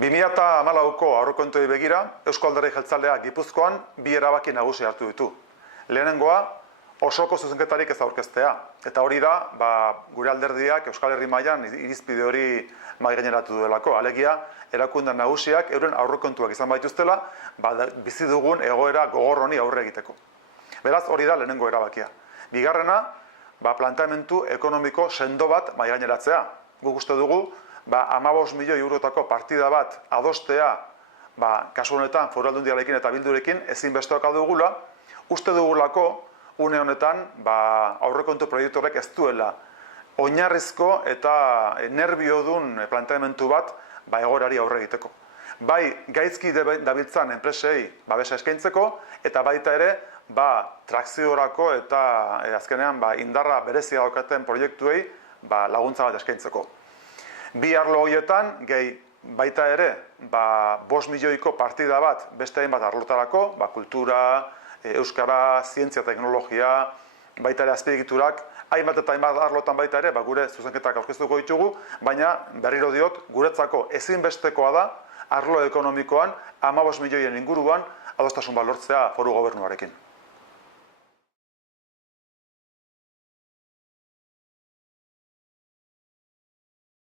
2014ko aurrekontuei begira, Eusko Alderdi Jeltzalea Gipuzkoan bi erabaki nagusi hartu ditu. Lehenengoa, osoko zuzenketarik ez aurkeztea. Eta hori da, gure alderdiak Euskal Herri mailan irizpide hori mahai gaineratu duelako. Alegia, erakunde nagusiak euren aurrekontuak izan baituztela, bizi dugun egoera gogor honi aurre egiteko. Beraz, hori da lehenengo erabakia. Bigarrena, planteamendu ekonomiko sendo bat mahai gaineratzea. Guk uste dugu, 15 milioi eurotako partida bat adostea, kasu honetan Foru Aldundiarekin eta Bildurekin ezinbestekoa dugula, uste dugulako une honetan aurrekontu proiektu horrek ez duela oinarrizko eta nerbiodun planteamendu bat egoerari aurre egiteko. Bai gaizki dabiltzan enpresei babesa eskaintzeko eta baita ere trakziorako eta azkenean indarra berezia daukaten proiektuei laguntza bat eskaintzeko. Bi arlo horietan, gehi baita ere, 5 milioiko partida bat beste hainbat arlotarako, kultura, euskara, zientzia, teknologia, baita ere azpiegiturak, hainbat eta hainbat arlotan baita ere, gure zuzenketak aurkeztuko ditugu, baina berriro diot, guretzako ezinbestekoa da, arlo ekonomikoan, 15 milioien inguruan, adostasun bat lortzea Foru Gobernuarekin.